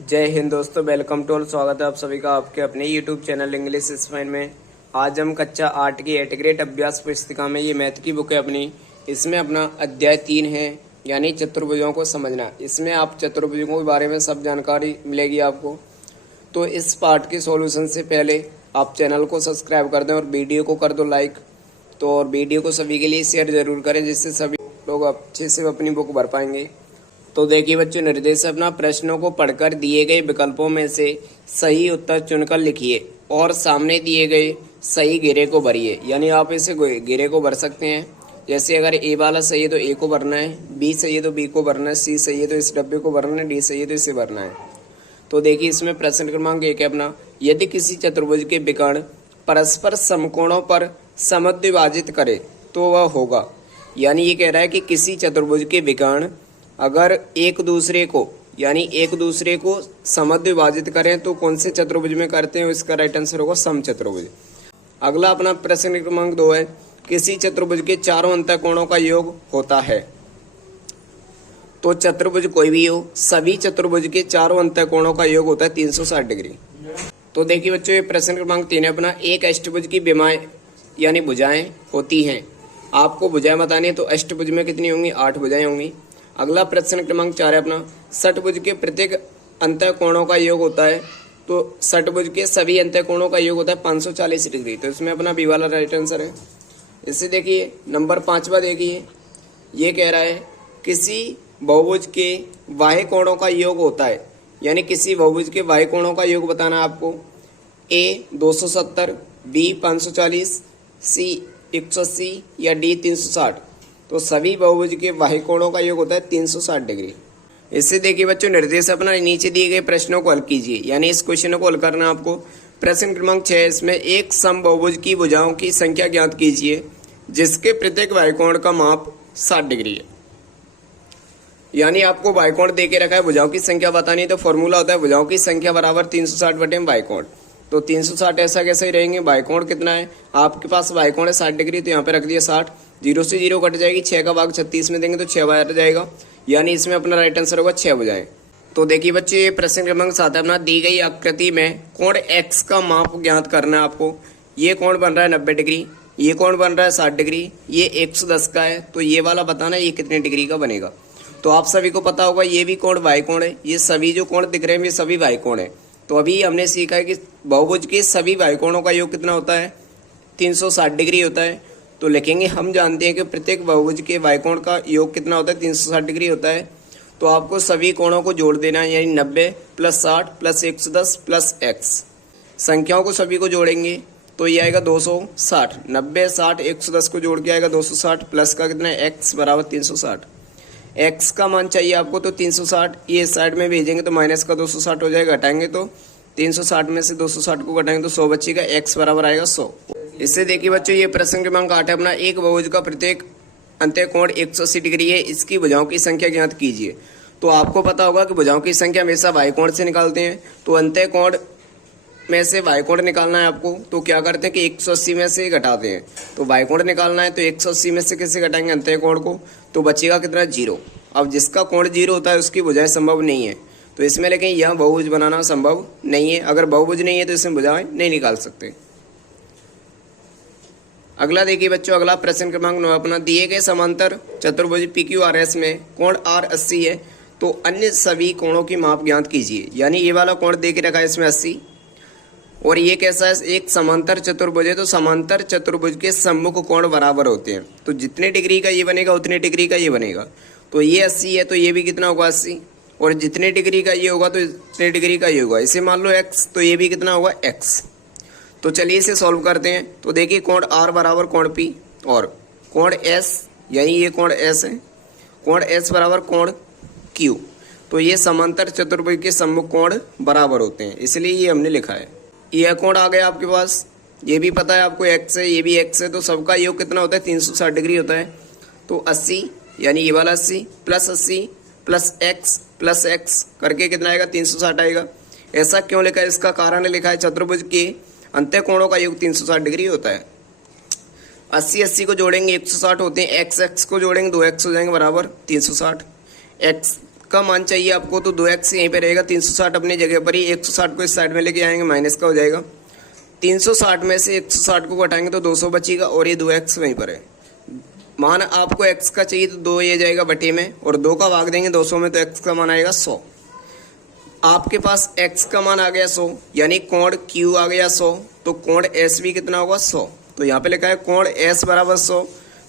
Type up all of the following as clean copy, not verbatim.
जय हिंद दोस्तों, welcome to all. स्वागत है आप सभी का आपके अपने यूट्यूब चैनल इंग्लिश स्पाइन में। आज हम कक्षा 8 की एट अभ्यास पुस्तिका में ये मैथ की बुक है अपनी, इसमें अपना अध्याय 3 है यानी चतुर्भुजों को समझना। इसमें आप चतुर्भुजों के बारे में सब जानकारी मिलेगी आपको। तो इस पार्ट के सॉल्यूशन से पहले आप चैनल को सब्सक्राइब कर दें और वीडियो को कर दो लाइक। तो और वीडियो को सभी के लिए शेयर जरूर करें, जिससे सभी लोग अच्छे से अपनी बुक भर पाएंगे। तो देखिए बच्चों, निर्देश अपना प्रश्नों को पढ़कर दिए गए विकल्पों में से सही उत्तर चुनकर लिखिए और सामने दिए गए सही घेरे को भरिए। यानी आप इसे घेरे को भर सकते हैं। जैसे अगर ए वाला सही है तो ए को भरना है, बी सही है तो बी को भरना है, सी सही है तो इस डब्बे को भरना है, डी सही है तो इसे भरना है। तो देखिए इसमें प्रश्न क्रमांक 1 है अपना, यदि किसी चतुर्भुज के विकर्ण परस्पर समकोणों पर समद्विभाजित करे तो वह होगा। यानी ये कह रहा है कि किसी चतुर्भुज के विकर्ण अगर एक दूसरे को समद्विभाजित करें तो कौन से चतुर्भुज में करते हैं, इसका राइट आंसर होगा समचतुर्भुज। अगला अपना प्रश्न क्रमांक 2 है, किसी चतुर्भुज के चारों अंतःकोणों का योग होता है। तो चतुर्भुज कोई भी हो, सभी चतुर्भुज के चारों अंतःकोणों का योग होता है 360 डिग्री। तो देखिए बच्चों, ये प्रश्न क्रमांक 3 है अपना, एक अष्टभुज की विमाएं यानी भुजाएं होती हैं। आपको भुजाएं बतानी है तो अष्टभुज में कितनी होंगी, 8 भुजाएं होंगी। अगला प्रश्न क्रमांक 4 है अपना, षटभुज के प्रत्येक अंतःकोणों का योग होता है। तो षटभुज के सभी अंतःकोणों का योग होता है 540 डिग्री। तो इसमें अपना बी वाला राइट आंसर है। इससे देखिए नंबर 5वां देखिए, ये कह रहा है किसी बहुभुज के बाह्य कोणों का योग होता है। यानी किसी बहुभुज के बाह्य कोणों का योग बताना है आपको। ए 270, बी 540, सी 180 या डी 360। तो सभी बहुभुज के बाह्य कोणों का योग होता है 360 डिग्री। इससे देखिए बच्चों, निर्देश अपना नीचे दिए गए प्रश्नों को हल कीजिए। यानी इस क्वेश्चन को हल करना आपको। प्रश्न क्रमांक 6, इसमें एक समबहुभुज की भुजाओं की संख्या ज्ञात कीजिए जिसके प्रत्येक बाह्य कोण का माप 60 डिग्री है। यानी आपको बाह्य कोण दे के रखा है, भुजाओं की संख्या बतानी है। तो फॉर्मूला होता है भुजाओं की संख्या बराबर 360 बटे बाह्य कोण। तो 360 ऐसा कैसे ही रहेंगे, बाह्य कोण कितना है आपके पास, बाह्य कोण है 60 डिग्री। तो यहाँ पे रख दिया 60, 0 से 0 कट जाएगी, 6 का भाग 36 में देंगे तो 6 बाहर जाएगा। यानी इसमें अपना राइट आंसर होगा 6 भुजाएं। तो देखिए बच्चे, ये प्रश्न क्रमांक 7 है अपना, दी गई आकृति में कोण x का माप ज्ञात करना है आपको। ये कोण बन रहा है 90 डिग्री, ये कोण बन रहा है 60 डिग्री, ये 110 का है। तो ये वाला बताना ये कितने डिग्री का बनेगा। तो आप सभी को पता होगा ये भी कोण बाह्य कोण है, ये सभी जो कोण दिख रहे हैं ये सभी बाह्य कोण है। तो अभी हमने सीखा है कि बहुभुज के सभी बाह्य कोणों का योग कितना होता है, 360 डिग्री होता है। तो लिखेंगे, हम जानते हैं कि प्रत्येक बहुभुज के बाह्य कोण का योग कितना होता है, 360 डिग्री होता है। तो आपको सभी कोणों को जोड़ देना है, यानी 90 + 60 + 110 + x। संख्याओं को सभी को जोड़ेंगे तो ये आएगा 260। 90 60 110 को जोड़ के आएगा 260, प्लस का कितना है x बराबर 360। x का मान चाहिए आपको तो 360, ये साइड में भेजेंगे तो माइनस का 260 हो जाएगा, घटाएंगे तो 360 में से 260 को घटाएंगे तो 100 बचेगा, x बराबर आएगा 100। इससे देखिए बच्चों, ये प्रश्न क्रमांक 8 है अपना, एक बहुभुज का प्रत्येक अंतःकोण 180 डिग्री है, इसकी भुजाओं की संख्या ज्ञात कीजिए। तो आपको पता होगा कि भुजाओं की संख्या हमेशा बाह्य कोण से निकालते हैं। तो अंतःकोण में से बाह्य कोण निकालना है आपको, तो क्या करते हैं कि 180 में से घटाते हैं। तो बाह्य कोण निकालना है तो 180 में से कैसे घटाएंगे अंतःकोण को, तो बचेगा कितना 0। अब जिसका कोण 0 होता है उसकी भुजाएं संभव नहीं है। तो इसमें लेकिन यह बहुभुज बनाना संभव नहीं है। अगर बहुभुज नहीं है तो इसमें भुजाएं नहीं निकाल सकते। अगला देखिए बच्चों, अगला प्रश्न क्रमांक 9 अपना, दिए गए समांतर चतुर्भुज PQRS में कोण R 80 है तो अन्य सभी कोणों की माप ज्ञात कीजिए। यानी ये वाला कोण दे के रखा है इसमें 80, और ये कैसा है, एक समांतर चतुर्भुज है। तो समांतर चतुर्भुज के सम्मुख कोण बराबर होते हैं। तो जितने डिग्री का ये बनेगा उतने डिग्री का ये बनेगा। तो ये 80 है तो ये भी कितना होगा 80, और जितने डिग्री का ये होगा तो इतने डिग्री का ये होगा। इसे मान लो x, तो ये भी कितना होगा x। तो चलिए इसे सॉल्व करते हैं। तो देखिए कोण R बराबर कोण P और कोण S, यानी ये कोण S है, कोण S बराबर कोण Q। तो ये समांतर चतुर्भुज के सम्मुख कोण बराबर होते हैं, इसलिए ये हमने लिखा है। यह कोण आ गया आपके पास, ये भी पता है आपको x है, ये भी x है। तो सबका योग कितना होता है 360 डिग्री होता है। तो 80 यानी ये वाला 80 + 80 + x करके कितना आएगा 360 आएगा। ऐसा क्यों लिखा है, इसका कारण लिखा है चतुर्भुज के अंतःकोणों का योग 360 डिग्री होता है। 80 80 को जोड़ेंगे 160 होते हैं, x को जोड़ेंगे 2x हो जाएंगे बराबर 360। x का मान चाहिए आपको, तो 2x यहीं पे रहेगा, 360 अपनी जगह पर ही, 160 को इस साइड में लेके आएंगे, माइनस का हो जाएगा। 360 में से 160 को घटाएंगे तो 200 बचेगा और ये 2x वहीं पर है। मान आपको x का चाहिए तो 2 ये जाएगा बटे में, और 2 का भाग देंगे 200 में तो x का मान आएगा 100। आपके पास x का मान आ गया 100, यानी कोण Q आ गया 100, तो कोण S भी कितना होगा 100। तो यहाँ पे लिखा है कोण S बराबर 100,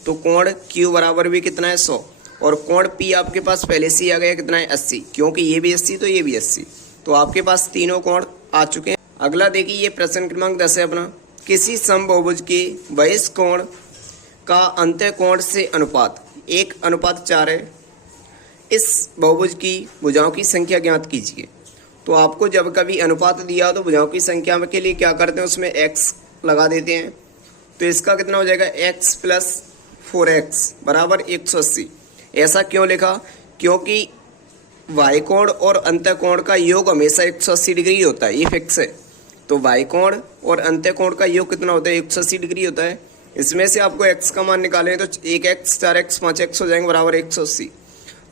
तो कोण Q बराबर भी कितना है 100, और कोण P आपके पास पहले से ही आ गया कितना है 80, क्योंकि ये भी 80 तो ये भी 80, तो आपके पास तीनों कोण आ चुके हैं। अगला देखिए, ये प्रश्न क्रमांक 10 है अपना। किसी समबाहुभुज के बहिष्ठ कोण का अंतः कोण से अनुपात 1:4 है। इस बहुभुज की भुजाओं की संख्या ज्ञात कीजिए। तो आपको जब कभी अनुपात दिया हो तो भुजाओं की संख्या के लिए क्या करते हैं, उसमें x लगा देते हैं। तो इसका कितना हो जाएगा, x + 4x बराबर 180। ऐसा क्यों लिखा, क्योंकि y कोण और अंतः कोण का योग हमेशा 180 डिग्री होता है, ये फिक्स है। तो y कोण और अंतः कोण का योग कितना होता है, 180 डिग्री होता है। इसमें से आपको x का मान निकालें तो 1x 4x 5x हो जाएंगे बराबर 180।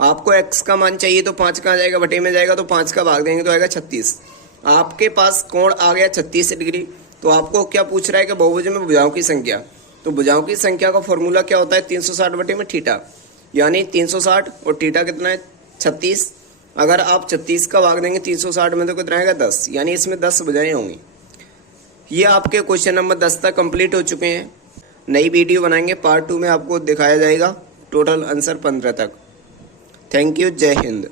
आपको x का मान चाहिए तो 5 कहाँ जाएगा, बटे में जाएगा, तो 5 का भाग देंगे तो आएगा 36। आपके पास कोण आ गया 36 डिग्री। तो आपको क्या पूछ रहा है कि बहुभुज में भुजाओं की संख्या। तो भुजाओं की संख्या का फॉर्मूला क्या होता है, 360 बटे में थीटा, यानी 360 और थीटा कितना है 36। अगर आप 36 का भाग देंगे 360 में तो कितना आएगा 10, यानी इसमें 10 भुजाएं होंगी। ये आपके क्वेश्चन नंबर 10 तक कंप्लीट हो चुके हैं। नई वीडियो बनाएंगे, पार्ट 2 में आपको दिखाया जाएगा टोटल आंसर 15 तक। थैंक यू, जय हिंद।